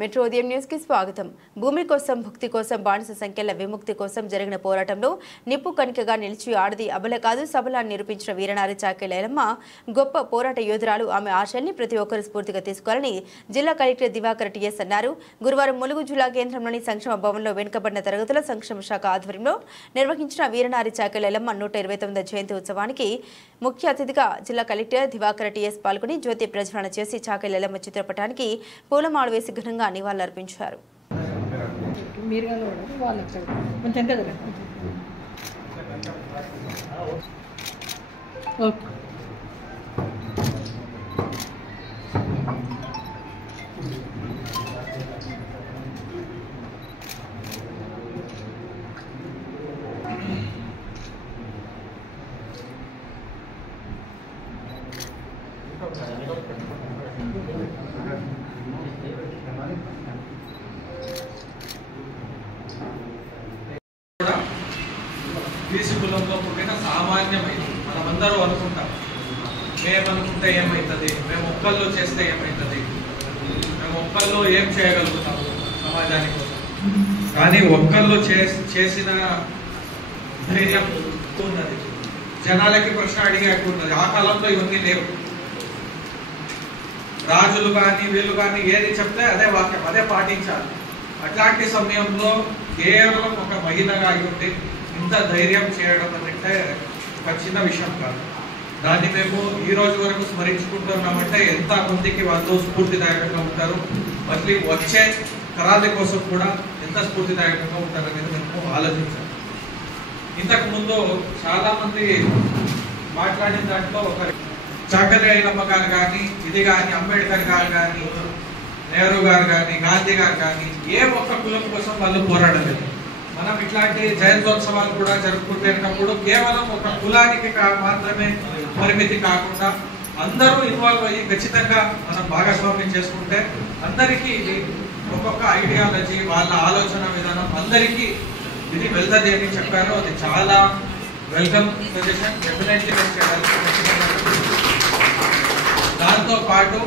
Metro ఉదయం news కి స్వాగతం. భూమి కోసం భుక్తి కోసం బానిస సంఖ్యల విముక్తి కోసం జరిగిన పోరాటంలో నిప్పు కణికగా నిలిచి ఆడది అబల కాదు సబల నిరూపించిన వీరనారి చాకెళ్ల ఎల్లమ్మ గొప్ప పోరాట యోధురాలు. ఆమె ఆశయాన్ని ప్రతి ఒక్కరూ స్ఫూర్తిగా తీసుకోవాలని జిల్లా కలెక్టర్ దివాకర్ టీఎస్ అన్నారు. గురువారం ములుగు జిల్లా కేంద్రంలోని సంక్షేమ భవన్లో వెనుకబడిన తరగతుల సంక్షేమ శాఖ ఆధ్వర్యంలో నిర్వహించిన వీరనారి చాకెళ్ల ఎల్లమ్మ 129వ జయంతి ఉత్సవానికి ముఖ్య అతిథిగా జిల్లా కలెక్టర్ దివాకర్ టీఎస్ పాల్గొని జ్యోతి ప్రజ్వలన చేసి చాకెళ్ల ఎల్లమ్మ చిత్రపటానికి పూలమాల వేసి ఘనంగా నివాళులర్పించారు. బీసీ కులంలో పుట్టిన సామాన్యమైన మనమందరూ అనుకుంటాం, మేమనుకుంటే ఏమవుతుంది, మేము ఒక్కళ్ళు చేస్తే ఏమవుతుంది, మేము ఒక్కళ్ళు ఏం చేయగలుగుతాము సమాజానికి కోసం. కానీ ఒక్కళ్ళు చేసిన ధైర్యం ఉన్నది, జనాలకి ప్రశ్న అడిగేట్టు ఉన్నది. ఆ కాలంలో ఇవన్నీ లేవు. రాజులు కానీ వీళ్ళు కానీ ఏది చెప్తే అదే వాక్యం, అదే పాటించాలి. అట్లాంటి సమయంలో కేవలం ఒక మహిళగా అయ్యుండి ఇంత ధైర్యం చేయడం అంటే ఒక చిన్న విషయం కాదు. దాన్ని మేము ఈ రోజు వరకు స్మరించుకుంటున్నామంటే ఎంత మందికి వాళ్ళు స్ఫూర్తిదాయకంగా ఉంటారు, మళ్ళీ వచ్చే తరాల కోసం కూడా ఎంత స్ఫూర్తిదాయకంగా ఉంటారనేది మేము ఆలోచించాలి. ఇంతకు ముందు చాలా మంది మాట్లాడిన దాంట్లో ఒక చాకెళ్ల ఎల్లమ్మ గారు కానీ, ఇది కానీ, అంబేద్కర్ గారు కానీ, నెహ్రూ గారు కానీ, గాంధీ గారు కానీ ఏ ఒక్క కులం కోసం వాళ్ళు పోరాడలేదు. మనం ఇట్లాంటి జయంతోత్సవాలు కూడా జరుపుకుంటున్నప్పుడు కేవలం ఒక కులానికి మాత్రమే పరిమితి కాకుండా అందరూ ఇన్వాల్వ్ అయ్యి ఖచ్చితంగా మనం భాగస్వామ్యం చేసుకుంటే అందరికీ ఇది ఒక్కొక్క ఐడియాలజీ, వాళ్ళ ఆలోచన విధానం అందరికీ ఇది వెళ్తుంది అని చెప్పారు. అది చాలా వెల్కమ్ సజెషన్. డెఫినెట్లీ దాంతో పాటు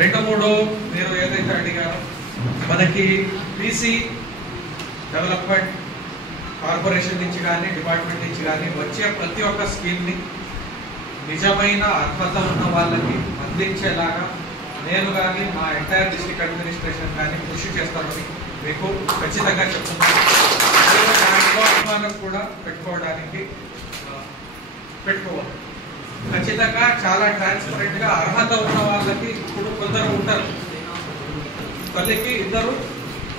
2-3 మీరు ఏదైతే అడిగారో, మనకి బీసీ డెవలప్మెంట్ కార్పొరేషన్ నుంచి కానీ, డిపార్ట్మెంట్ నుంచి కానీ వచ్చే ప్రతి ఒక్క స్కీమ్ని నిజమైన అర్హత ఉన్న వాళ్ళకి అందించేలాగా నేను కానీ మా ఎంటైర్ డిస్ట్రిక్ట్ అడ్మినిస్ట్రేషన్ కానీ కృషి చేస్తామని మీకు ఖచ్చితంగా చెప్తున్నాను. అభిమానం కూడా పెట్టుకోవాలి. ఖచ్చితంగా చాలా ట్రాన్స్పరెంట్ గా అర్హత ఉన్న వాళ్ళకి ఇప్పుడు కొందరు ఉంటారు, తల్లికి 2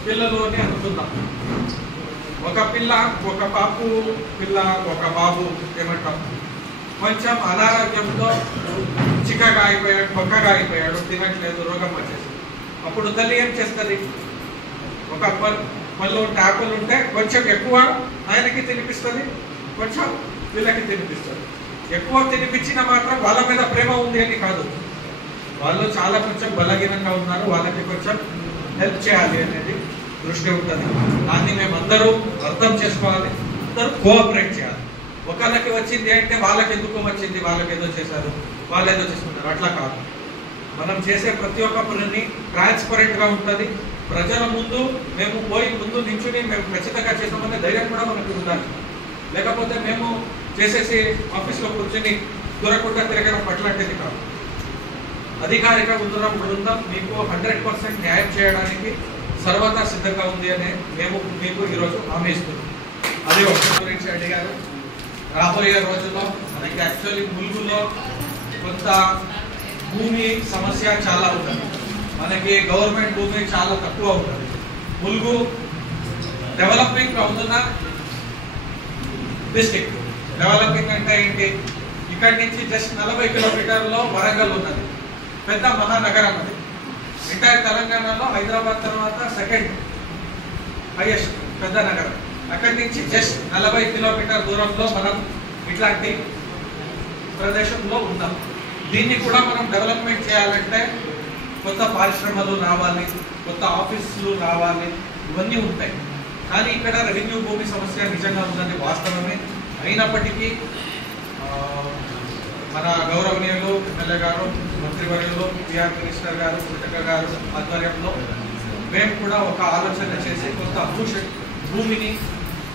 పిల్లలు అని అనుకుందాం. ఒక పిల్ల, ఒక పాపు పిల్ల, ఒక బాబు ఏమంటాం, కొంచెం అనారోగ్యంతో చిక్కగా అయిపోయాడు, పక్కగా అయిపోయాడు, తినట్లేదు, రోగం వచ్చేసి. అప్పుడు తల్లి ఏం చేస్తుంది, ఒక పళ్ళు ట్యాపులు ఉంటే కొంచెం ఎక్కువ ఆయనకి తినిపిస్తుంది, కొంచెం పిల్లకి తినిపిస్తుంది. ఎక్కువ తినిపించిన మాత్రం వాళ్ళ మీద ప్రేమ ఉంది అని కాదు, వాళ్ళు చాలా కొంచెం బలహీనంగా ఉన్నారు, వాళ్ళకి కొంచెం హెల్ప్ చేయాలి అనేది దృష్టి ఉంటుంది. దాన్ని మేమందరూ అర్థం చేసుకోవాలి, అందరూ కోఆపరేట్ చేయాలి. ఒకళ్ళకి వచ్చింది అంటే వాళ్ళకి ఎందుకు వచ్చింది, వాళ్ళకి ఏదో చేశారు, వాళ్ళు ఏదో చేసుకుంటారు, అట్లా కాదు. మనం చేసే ప్రతి ఒక్క పనిని ట్రాన్స్పరెంట్ గా ఉంటుంది. ప్రజల ముందు మేము పోయి ముందు నించుని మేము ఖచ్చితంగా చేసామనే ధైర్యం కూడా మనకు ఉండాలి. లేకపోతే మేము చేసేసి ఆఫీస్లో కూర్చొని దొరకకుండా తిరగడం అట్లాంటిది కాదు. అధికారిక బృందం మీకు 100% న్యాయం చేయడానికి సర్వదా సిద్ధంగా ఉంది అనే మేము మీకు ఈరోజు హామీ ఇస్తున్నాం. అదే ఒక గురించి అడిగారు. రాబోయే రోజుల్లో మనకి యాక్చువల్లీ ములుగులో కొంత భూమి సమస్య చాలా ఉంటుంది. మనకి గవర్నమెంట్ భూమి చాలా తక్కువ ఉంటుంది. ములుగు డెవలపింగ్ అవుతున్న డిస్ట్రిక్ట్. డెవలపింగ్ అంటే ఏంటి, ఇక్కడి నుంచి జస్ట్ 40 కిలోమీటర్లో వరంగల్ ఉన్నది, పెద్ద మహానగరం. అది ఎంటైర్ తెలంగాణలో హైదరాబాద్ తర్వాత 2nd హైయెస్ట్ పెద్ద నగరం. అక్కడి నుంచి జస్ట్ 40 కిలోమీటర్ దూరంలో మనం ఇట్లాంటి ప్రదేశంలో ఉన్నాం. దీన్ని కూడా మనం డెవలప్మెంట్ చేయాలంటే కొత్త పరిశ్రమలు రావాలి, కొత్త ఆఫీసులు రావాలి, ఇవన్నీ ఉంటాయి. కానీ ఇక్కడ రెవెన్యూ భూమి సమస్య నిజంగా ఉందని వాస్తవమే. అయినప్పటికీ మన గౌరవనీయులు ఎమ్మెల్యే గారు, మంత్రివర్యులు, పిఆర్ మినిస్టర్ గారు, కృతజ్ఞ గారు ఆధ్వర్యంలో మేము కూడా ఒక ఆలోచన చేసి కొంత భూమిని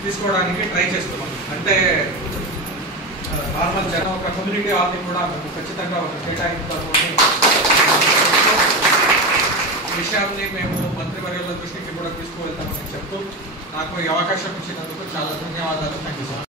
తీసుకోవడానికి ట్రై చేస్తున్నాం. అంటే నార్మల్ జనం ఒక కమ్యూనిటీ హాల్ని కూడా మేము ఖచ్చితంగా ఒక కేటాయించాలని విషయాన్ని మేము మంత్రివర్యుల దృష్టికి కూడా తీసుకువెళ్తామని చెప్తూ నాకు ఈ అవకాశం ఇచ్చినందుకు చాలా ధన్యవాదాలు. Thank you sir.